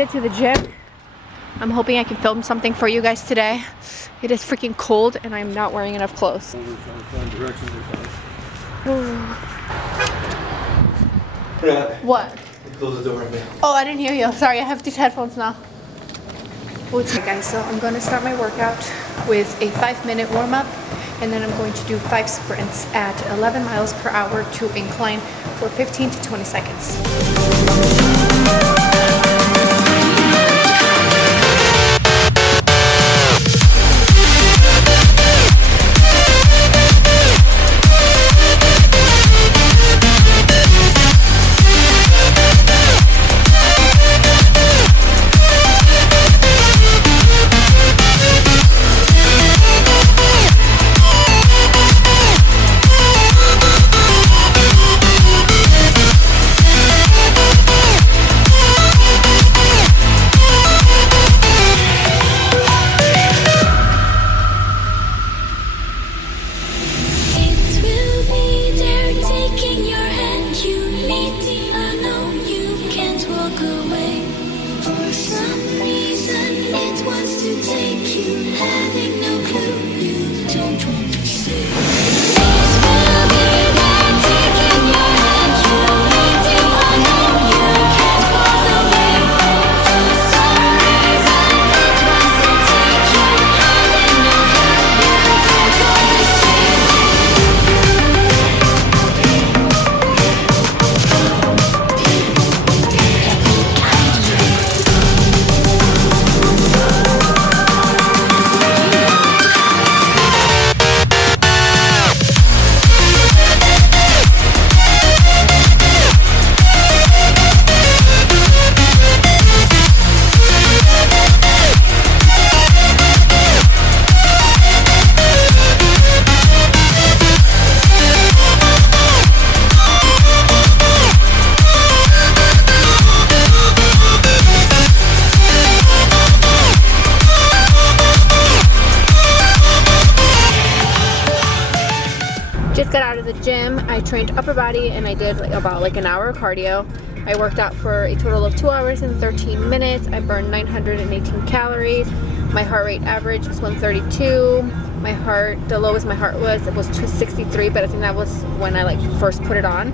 it to the gym. I'm hoping I can film something for you guys today. It is freaking cold and I'm not wearing enough clothes. What? Close the door on me. Oh, I didn't hear you. Sorry, I have these headphones now. Okay guys, so I'm going to start my workout with a 5-minute warm-up, and then I'm going to do 5 sprints at 11 miles per hour to incline for 15 to 20 seconds. Just got out of the gym. I trained upper body and I did about an hour of cardio. I worked out for a total of 2 hours and 13 minutes. I burned 918 calories. My heart rate average was 132. The lowest my heart was 263, but I think that was when I first put it on.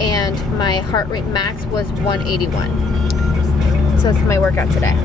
And my heart rate max was 181. So that's my workout today.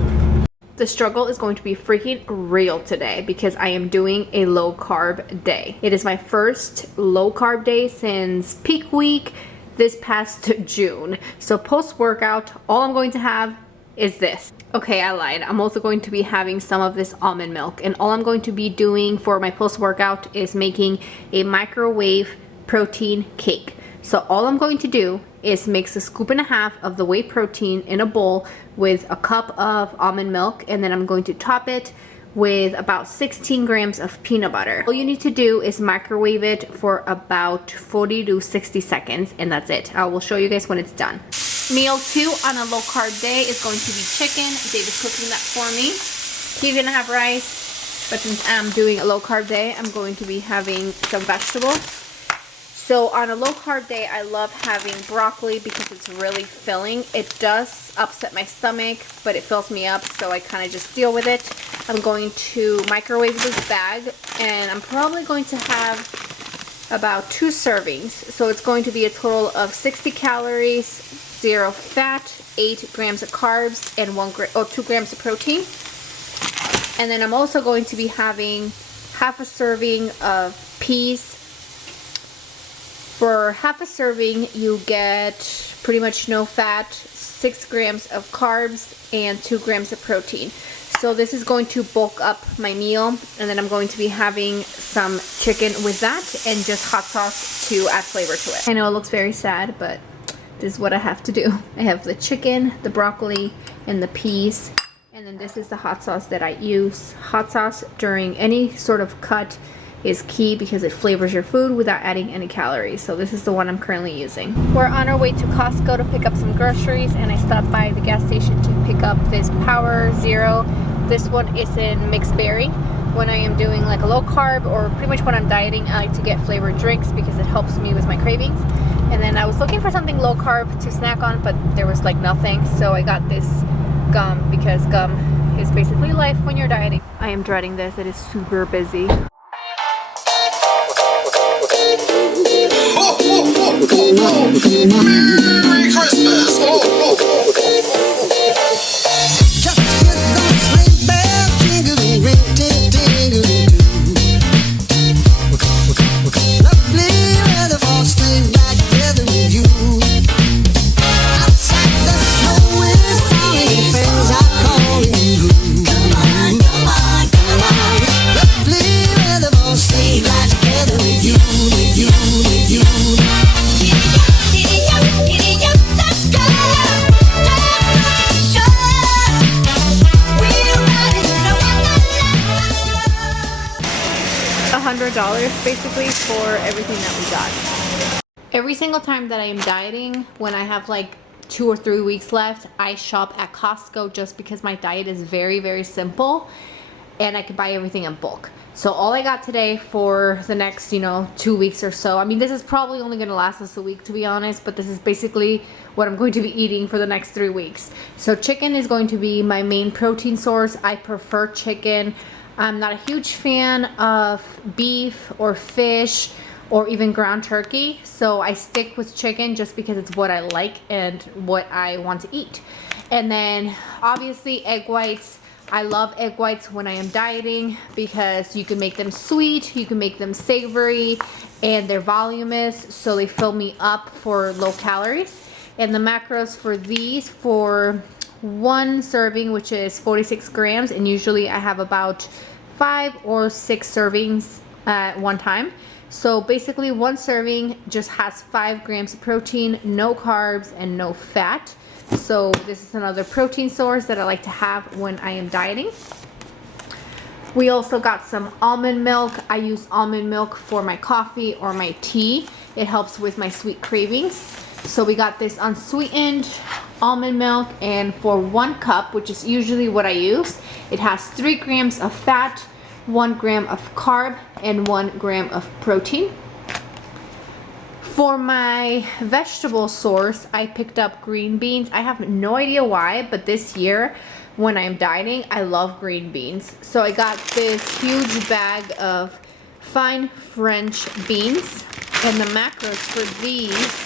The struggle is going to be freaking real today because I am doing a low carb day. It is my first low carb day since peak week this past June. So post workout, all I'm going to have is this. Okay, I lied. I'm also going to be having some of this almond milk, and all I'm going to be doing for my post workout is making a microwave protein cake. So all I'm going to do is mix 1.5 scoops of the whey protein in a bowl with a cup of almond milk, and then I'm going to top it with about 16 grams of peanut butter. All you need to do is microwave it for about 40 to 60 seconds, and that's it. I will show you guys when it's done. Meal 2 on a low carb day is going to be chicken. Dave is cooking that for me. He's gonna have rice, but since I'm doing a low carb day, I'm going to be having some vegetables. So on a low carb day, I love having broccoli because it's really filling. It does upset my stomach, but it fills me up, so I kind of just deal with it. I'm going to microwave this bag, and I'm probably going to have about 2 servings. So it's going to be a total of 60 calories, 0 fat, 8 grams of carbs, and 2 grams of protein. And then I'm also going to be having half a serving of peas. For half a serving, you get pretty much no fat, 6 grams of carbs, and 2 grams of protein. So this is going to bulk up my meal, and then I'm going to be having some chicken with that and just hot sauce to add flavor to it. I know it looks very sad, but this is what I have to do. I have the chicken, the broccoli, and the peas, and then this is the hot sauce that I use. Hot sauce during any sort of cut is key because it flavors your food without adding any calories. So this is the one I'm currently using. We're on our way to Costco to pick up some groceries, and I stopped by the gas station to pick up this Power Zero. This one is in mixed berry. When I am doing a low carb, or pretty much when I'm dieting, I like to get flavored drinks because it helps me with my cravings. And then I was looking for something low carb to snack on, but there was nothing, so I got this gum because gum is basically life when you're dieting. I am dreading this. It is super busy. Merry Christmas! Just hear those sleigh bells jingling, ring, ting, tingling too. Lovely weather for staying right together with you. Outside the snow is falling, friends are calling you. Come on, come on, come on. Lovely weather for staying right together with you, with you, with you. $100 basically for everything that we got. Every single time that I am dieting, when I have like 2 or 3 weeks left, I shop at Costco just because my diet is very, very simple and I can buy everything in bulk. So all I got today for the next, 2 weeks or so. I mean, this is probably only going to last us a week, to be honest, but this is basically what I'm going to be eating for the next 3 weeks. So chicken is going to be my main protein source. I prefer chicken. I'm not a huge fan of beef or fish or even ground turkey. So I stick with chicken just because it's what I like and what I want to eat. And then obviously egg whites. I love egg whites when I am dieting because you can make them sweet, you can make them savory, and they're voluminous, so they fill me up for low calories. And the macros for these, for one serving, which is 46 grams, and usually I have about 5 or 6 servings at one time. So basically one serving just has 5 grams of protein, no carbs, and no fat. So this is another protein source that I like to have when I am dieting. We also got some almond milk. I use almond milk for my coffee or my tea. It helps with my sweet cravings. So we got this unsweetened almond milk, and for 1 cup, which is usually what I use, it has 3 grams of fat, 1 gram of carb, and 1 gram of protein. For my vegetable source, I picked up green beans. I have no idea why, but this year when I'm dieting, I love green beans. So I got this huge bag of fine French beans, and the macros for these,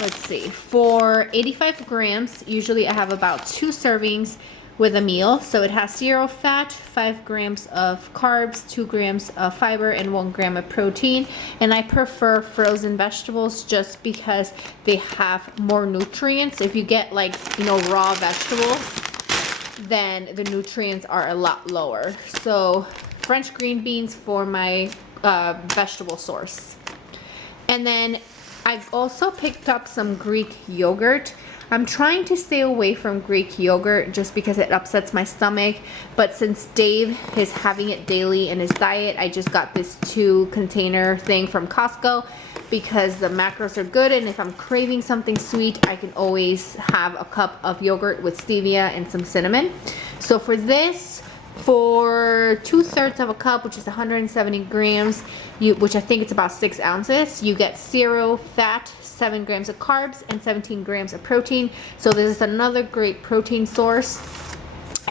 let's see, for 85 grams, usually I have about 2 servings with a meal. So it has 0 fat, 5 grams of carbs, 2 grams of fiber, and 1 gram of protein. And I prefer frozen vegetables just because they have more nutrients. If you get raw vegetables, then the nutrients are a lot lower. So French green beans for my vegetable source. And then I've also picked up some Greek yogurt. I'm trying to stay away from Greek yogurt just because it upsets my stomach. But since Dave is having it daily in his diet, I just got this 2-container thing from Costco because the macros are good. And if I'm craving something sweet, I can always have a cup of yogurt with stevia and some cinnamon. So for this, for 2/3 of a cup, which is 170 grams, which I think it's about 6 ounces, you get 0 fat, 7 grams of carbs, and 17 grams of protein. So this is another great protein source.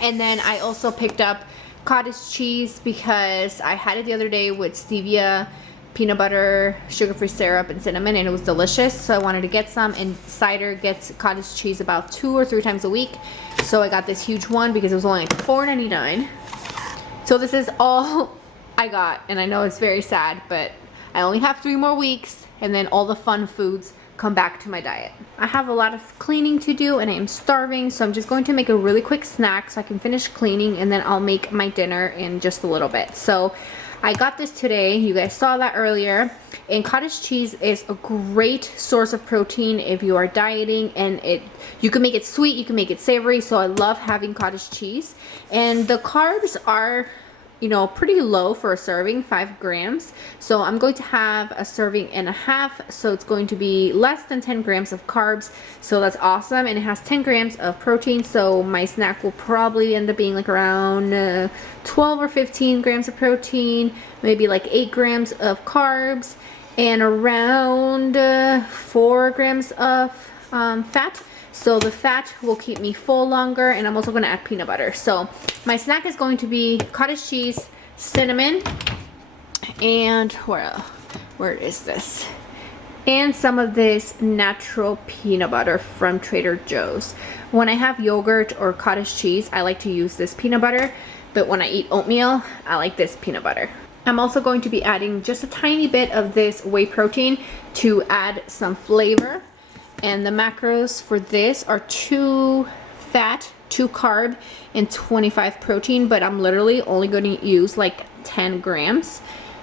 And then I also picked up cottage cheese because I had it the other day with stevia, peanut butter, sugar-free syrup, and cinnamon, and it was delicious. So I wanted to get some, and Cider gets cottage cheese about 2 or 3 times a week. So I got this huge one because it was only like $4.99. So this is all I got, and I know it's very sad, but I only have 3 more weeks, and then all the fun foods come back to my diet. I have a lot of cleaning to do and I am starving, so I'm just going to make a really quick snack so I can finish cleaning, and then I'll make my dinner in just a little bit. So I got this today, you guys saw that earlier, and cottage cheese is a great source of protein if you are dieting, and you can make it sweet, you can make it savory, so I love having cottage cheese. And the carbs are pretty low for a serving, 5 grams. So I'm going to have a serving and a half. So it's going to be less than 10 grams of carbs. So that's awesome. And it has 10 grams of protein. So my snack will probably end up being like around 12 or 15 grams of protein, maybe like 8 grams of carbs. and around 4 grams of fat. So the fat will keep me full longer, and I'm also going to add peanut butter. So my snack is going to be cottage cheese, cinnamon, and where is this? And some of this natural peanut butter from Trader Joe's. When I have yogurt or cottage cheese, I like to use this peanut butter, but when I eat oatmeal, I like this peanut butter. I'm also going to be adding just a tiny bit of this whey protein to add some flavor. And the macros for this are 2 fat, 2 carb, and 25 protein, but I'm literally only going to use like 10 grams.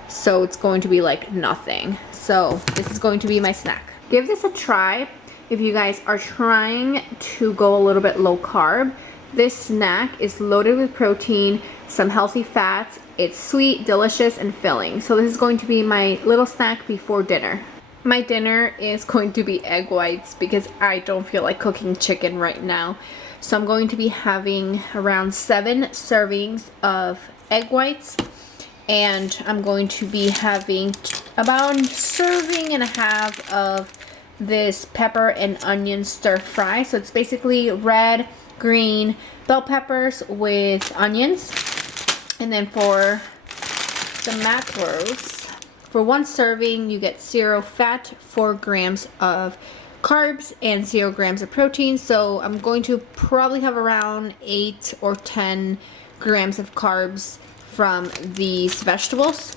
So it's going to be like nothing. So this is going to be my snack. Give this a try if you guys are trying to go a little bit low carb. This snack is loaded with protein, some healthy fats. It's sweet, delicious, and filling. So this is going to be my little snack before dinner. My dinner is going to be egg whites because I don't feel like cooking chicken right now. So I'm going to be having around 7 servings of egg whites. And I'm going to be having about a serving and a half of this pepper and onion stir fry. So it's basically red, green, bell peppers with onions. And then for the macros, for 1 serving, you get 0 fat, 4 grams of carbs, and 0 grams of protein. So I'm going to probably have around 8 or 10 grams of carbs from these vegetables.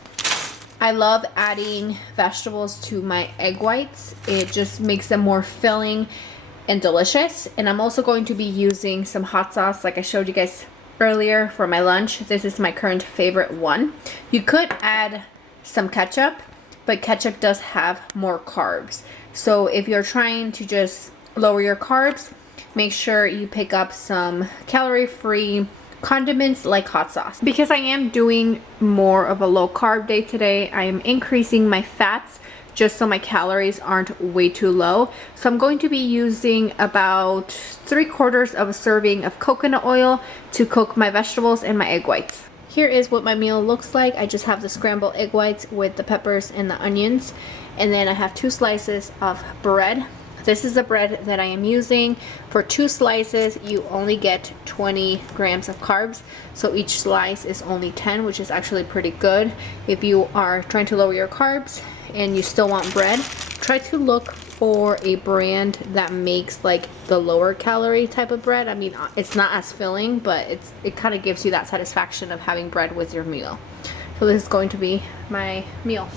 I love adding vegetables to my egg whites. It just makes them more filling and delicious. And I'm also going to be using some hot sauce like I showed you guys earlier for my lunch. This is my current favorite one. You could add some ketchup, but ketchup does have more carbs. So if you're trying to just lower your carbs, make sure you pick up some calorie-free condiments like hot sauce. Because I am doing more of a low carb day today, I am increasing my fats just so my calories aren't way too low. So I'm going to be using about 3/4 of a serving of coconut oil to cook my vegetables and my egg whites. Here is what my meal looks like. I just have the scrambled egg whites with the peppers and the onions. And then I have 2 slices of bread. This is the bread that I am using. For 2 slices, you only get 20 grams of carbs. So each slice is only 10, which is actually pretty good. If you are trying to lower your carbs and you still want bread, try to look for a brand that makes like the lower calorie type of bread. I mean, it's not as filling, but it kind of gives you that satisfaction of having bread with your meal. So this is going to be my meal.